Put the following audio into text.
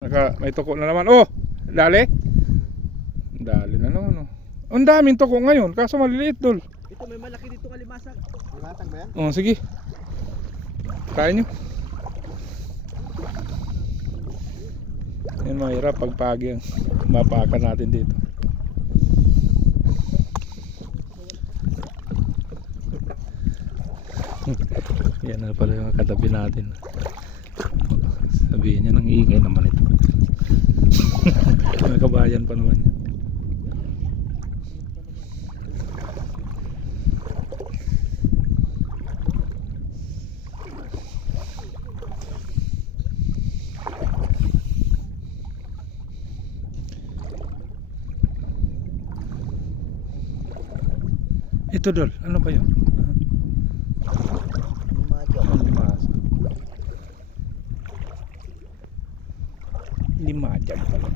May tuko na naman. Oh, dali. Dali na naman. Oh. Ang daming tuko ngayon, kaso maliliit dol. Ito may malaki dito kalimasag. Limatag ba yan? Oh, sige. Kaya nyo. Yan mahirap pag pagi ang mapakan natin dito. Yan na pala yung katabi natin. Sabihin niya nang iingay naman ito. May kabayan pa naman yan. Ito dol, ano ba yun? Lima dyan pala.